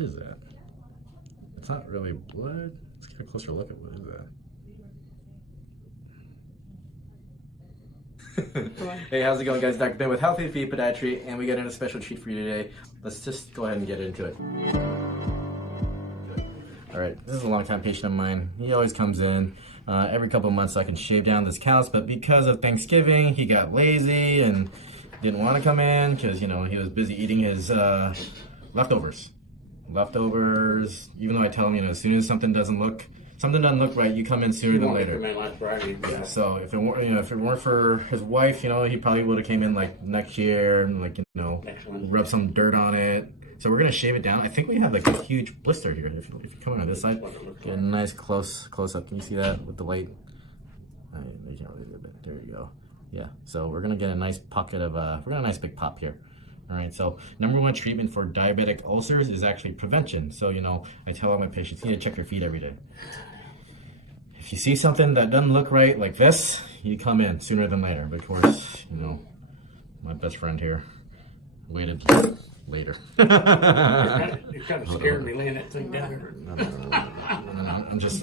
What is that? It's not really blood. Let's get a closer look at what is that. Hey, how's it going, guys? Dr. Ben with Healthy Feet Podiatry, and we got in a special treat for you today. Let's just go ahead and get into it. All right, this is a long-time patient of mine. He always comes in every couple of months so I can shave down this callus, but because of Thanksgiving, he got lazy and didn't want to come in because, you know, he was busy eating his leftovers. Even though I tell him, you know, as soon as something doesn't look right, you come in sooner than later. So if it weren't, you know, if it weren't for his wife, you know, he probably would have came in like next year and, like, you know, rub some dirt on it. So we're gonna shave it down. I think we have like a huge blister here. If you come in on this side, get a nice close up. Can you see that with the light? There you go. Yeah. So we're gonna get a nice pocket of we're gonna a nice big pop here. All right. So #1 treatment for diabetic ulcers is actually prevention. So, you know, I tell all my patients, you need to check your feet every day. If you see something that doesn't look right, like this, you come in sooner than later. But of course, you know, my best friend here waited later. You kind of scared me laying that thing down there. No. I'm just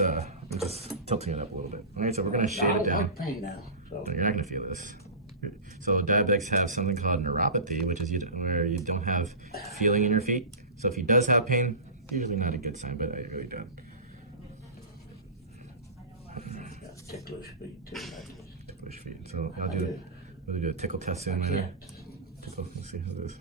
tilting it up a little bit. All right, so we're gonna shave it down. I don't like pain now, so. You're not gonna feel this. So diabetics have something called neuropathy, which is where you don't have feeling in your feet. So if he does have pain, usually not a good sign, but I really don't. Ticklish feet too. Ticklish feet. So we'll do a tickle test soon. Let's see who this is.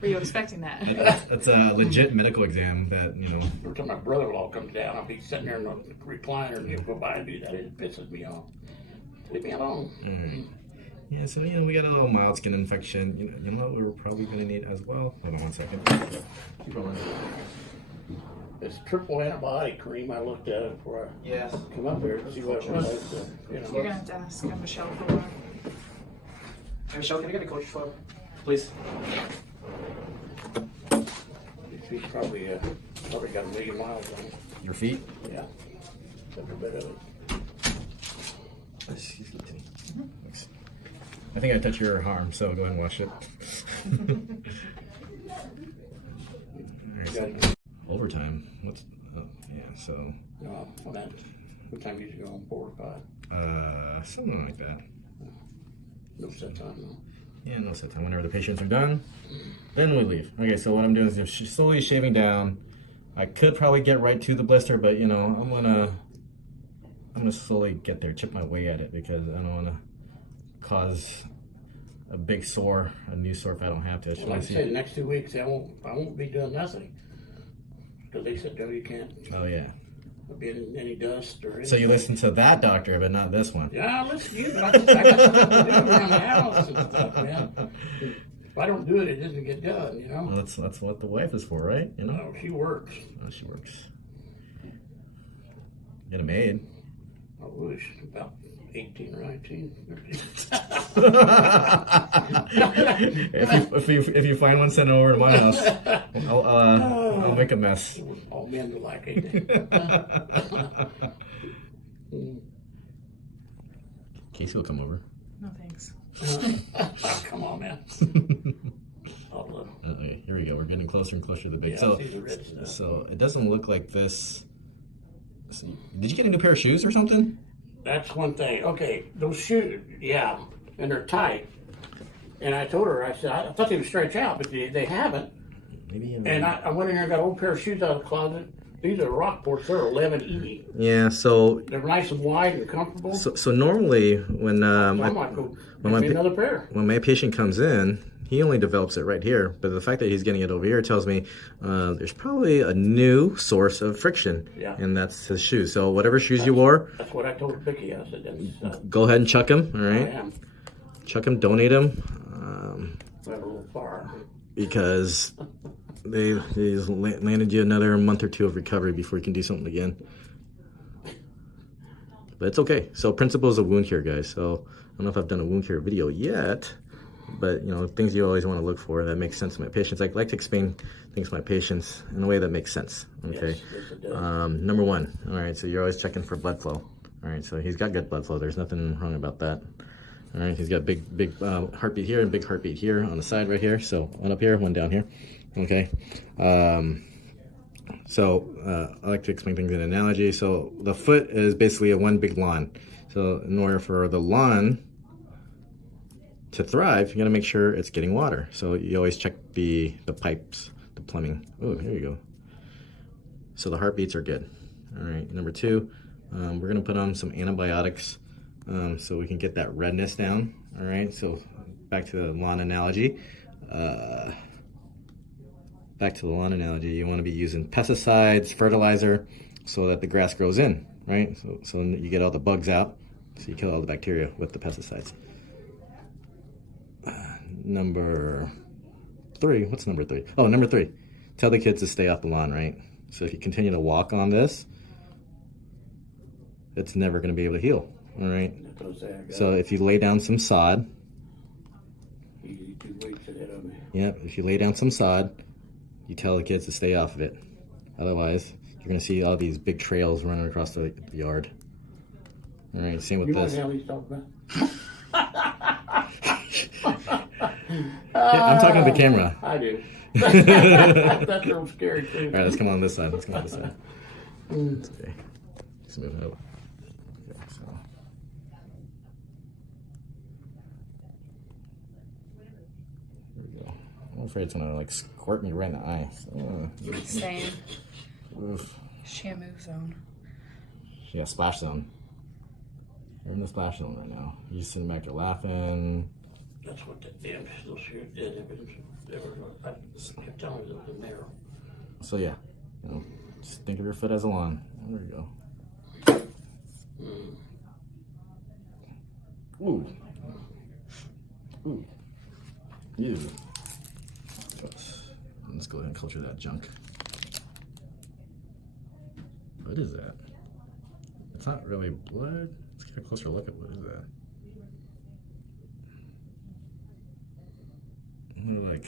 Were you expecting that? That's a legit medical exam that, you know. Every time my brother-in-law comes down, I'll be sitting there in the recliner and he'll go by and do that. It pisses me off. Leave me alone. Yeah, so, you know, we got a little mild skin infection. You know what we're probably going to need as well? Hold on 1 second. Keep rolling. This triple antibiotic cream, I looked at it before I come up here to see what it was. You're going to have to ask Michelle for one. Hey, Michelle, can I get a coach photo, please? Your feet probably got 1 million miles on it. Your feet? Yeah. Every bit of it. Excuse me. I think I touched your arm, so go ahead and wash it. Overtime. What's so what time do you go on 4 or 5? Something like that. No set time, no. Yeah, no set time. Whenever the patients are done, then we leave. Okay, so what I'm doing is just slowly shaving down. I could probably get right to the blister, but, you know, I'm gonna slowly get there, chip my way at it, because I don't want to cause a big sore, a new sore if I don't have to. Well, like I said, the next 2 weeks I won't be doing nothing. Because they said, no, you can't. Oh, yeah. Be in any dust or anything. So you listen to that doctor, but not this one. Yeah, I listen to you, but I got something to do around the house and stuff, man. If I don't do it, it doesn't get done, you know? Well, that's what the wife is for, right? You know? No, she works. Oh, she works. Get a maid. I wish. About 18 or 19. if you find one, send it over to my house. I'll make a mess. All men are like it. Casey will come over. No thanks. Oh, come on, man. Okay, here we go. We're getting closer and closer to the big. Yeah, so it doesn't look like this. Did you get a new pair of shoes or something? That's one thing. Okay, those shoes, yeah, and they're tight. And I told her, I said, I thought they would stretch out, but they haven't. Maybe. And I went in there and got an old pair of shoes out of the closet. These are Rockports. They're 11E. Yeah, so they're nice and wide and comfortable. So normally when another pair. When my patient comes in, he only develops it right here. But the fact that he's getting it over here tells me there's probably a new source of friction, and that's his shoes. So whatever shoes you wore, that's what I told Vicky. I said, go ahead and chuck them. All right, chuck them, donate them. A little far. Because they landed you another month or 2 of recovery before you can do something again. But it's okay. So principles of wound care, guys. So I don't know if I've done a wound care video yet, but, you know, things you always want to look for that makes sense to my patients. I like to explain things to my patients in a way that makes sense. Okay. Yes, it does. #1. All right. So you're always checking for blood flow. All right. So he's got good blood flow. There's nothing wrong about that. All right, he's got big heartbeat here and big heartbeat here on the side right here. So one up here, one down here. Okay. So I like to explain things in an analogy. So the foot is basically a one big lawn. So in order for the lawn to thrive, you got to make sure it's getting water. So you always check the pipes, the plumbing. Oh, here you go. So the heartbeats are good. All right, number 2, we're gonna put on some antibiotics so we can get that redness down. All right, so back to the lawn analogy. You want to be using pesticides, fertilizer, so that the grass grows in, right? So you get all the bugs out, so you kill all the bacteria with the pesticides. Number 3, what's number 3? Oh, number 3, tell the kids to stay off the lawn, right? So if you continue to walk on this, it's never going to be able to heal, all right? So if you lay down some sod, if you lay down some sod, you tell the kids to stay off of it. Otherwise, you're going to see all these big trails running across the yard. All right, same with this. You know what the hell he's talking about? Yeah, I'm talking to the camera. I do. That's real scary too. All right, let's come on this side. Okay. Let's move it over. Okay, so. Here we go. I'm afraid it's gonna like squirt me right in the eye. So, Same. oof. Shamu zone. Yeah, splash zone. We're in the splash zone right now. You're just sitting back there laughing. That's what the damn little shoot did. I kept telling you it was narrow. So yeah, just think of your foot as a lawn. There we go. Ooh. Ooh. Ew. Let's go ahead and culture that junk. What is that? It's not really blood. Let's get a closer look at what is that. Like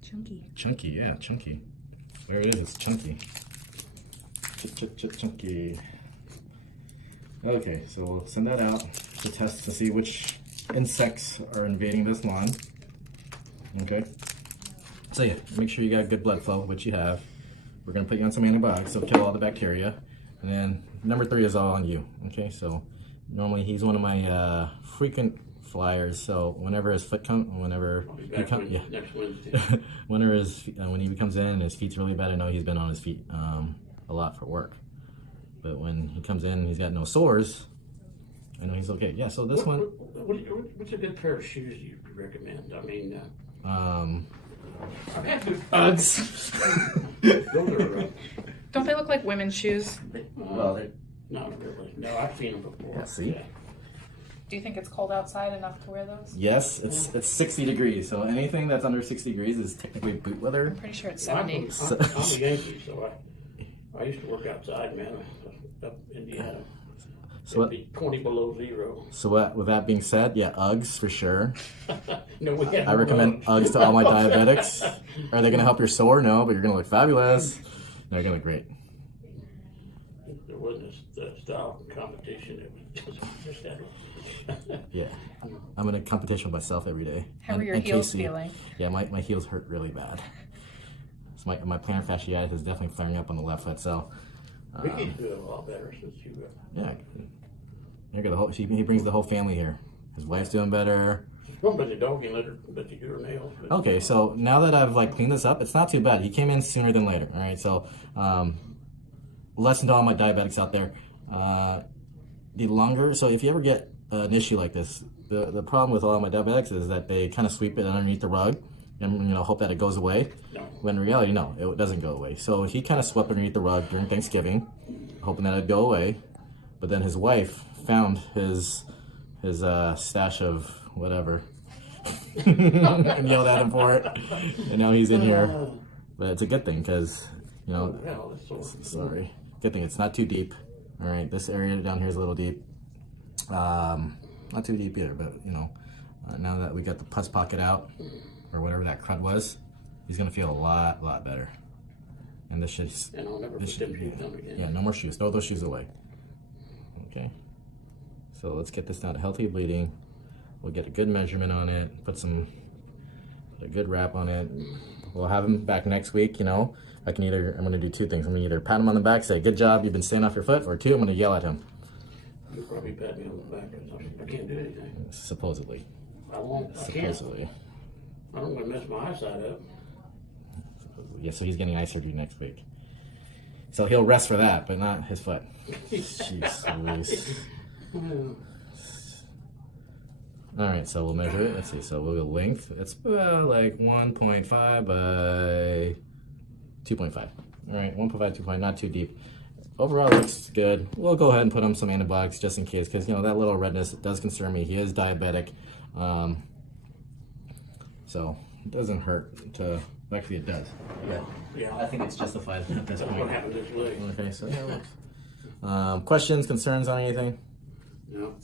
Chunky. chunky, yeah, chunky. There it is, it's chunky. Chunky. Okay, so we'll send that out to test to see which insects are invading this lawn. Okay. So yeah, make sure you got good blood flow, which you have. We're gonna put you on some antibiotics, so kill all the bacteria. And then number 3 is all on you. Okay, so normally he's one of my frequent flyers. So whenever his foot whenever he comes, yeah, Next Wednesday. whenever when he comes in, his feet's really bad. I know he's been on his feet a lot for work. But when he comes in, and he's got no sores. I know he's okay. Yeah. So this one. What's a good pair of shoes you recommend? I mean, I've had Uggs. those are. Don't they look like women's shoes? Well, Not really. No, I've seen them before. Yeah, see? Do you think it's cold outside enough to wear those? yes, it's 60 degrees. So anything that's under 60 degrees is technically boot weather. I'm pretty sure it's I'm 70. a Yankee, so I used to work outside, man, up Indiana. So It'd be 20 below zero. So with that being said, yeah, Uggs for sure. No, we had I recommend Uggs to all my diabetics. Are they going to help your sore? No, but you're going to look fabulous. They're going to look great. There wasn't a style competition. It was just that. Yeah, I'm in a competition with myself every day. How are your heels feeling? Yeah, my heels hurt really bad. So my plantar fasciitis is definitely flaring up on the left foot. So Ricky's doing a lot better since you got. yeah, he brings the whole family here. His wife's doing better. Well, but the dog can let you do her nails. But Okay, so now that I've cleaned this up, it's not too bad. He came in sooner than later. All right, so lesson to all my diabetics out there: the longer. So if you ever get an issue like this, the problem with all my diabetics is that they kind of sweep it underneath the rug and hope that it goes away. No. When in reality, no, it doesn't go away. So he kind of swept underneath the rug during Thanksgiving, hoping that it'd go away. But then his wife found his stash of whatever and yelled at him for it. And now he's in here. But it's a good thing because, Well, that's sort of. sorry. Good thing it's not too deep. All right, this area down here is a little deep. Not too deep either, but now that we got the pus pocket out, or whatever that crud was, he's gonna feel a lot better. And this should. And I'll never put this them should shoes on again. yeah, no more shoes. Throw those shoes away. Okay. So let's get this down to healthy bleeding. We'll get a good measurement on it, put a good wrap on it. We'll have him back next week, you know. I'm gonna do two things. I'm gonna either pat him on the back, say, good job, you've been staying off your foot, or two, I'm gonna yell at him. You probably pat me on the back or something. I can't do anything. Supposedly. I won't. I can't. Supposedly. I don't want to mess my eyesight up. Yeah, so he's getting eye surgery next week. So he'll rest for that, but not his foot. Jeez Louise. All right, so we'll measure it. Let's see. So we'll go length. It's like 1.5 by 2.5. All right, 1.5, 2.5, not too deep. Overall, it looks good. We'll go ahead and put him some antibiotics just in case, because, you know, that little redness does concern me. He is diabetic. So it doesn't hurt to, actually it does. Yeah. I think it's justified at this That's point. what happened this week. Okay, so yeah, it looks. Questions, concerns on anything? No.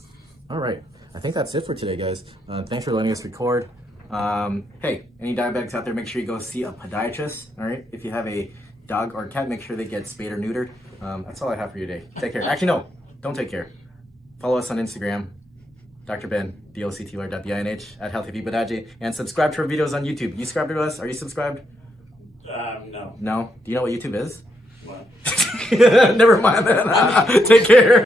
All right. I think that's it for today, guys. Thanks for letting us record. Hey, any diabetics out there, make sure you go see a podiatrist. All right. If you have a dog or cat, make sure they get spayed or neutered. That's all I have for you today. Take care. Actually, no, don't take care. Follow us on Instagram, Dr. Ben, DOCTR.BINH, at HealthyPeopleDaji, and subscribe to our videos on YouTube. You subscribe to us? Are you subscribed? No. No? Do you know what YouTube is? What? Never mind that. Take care.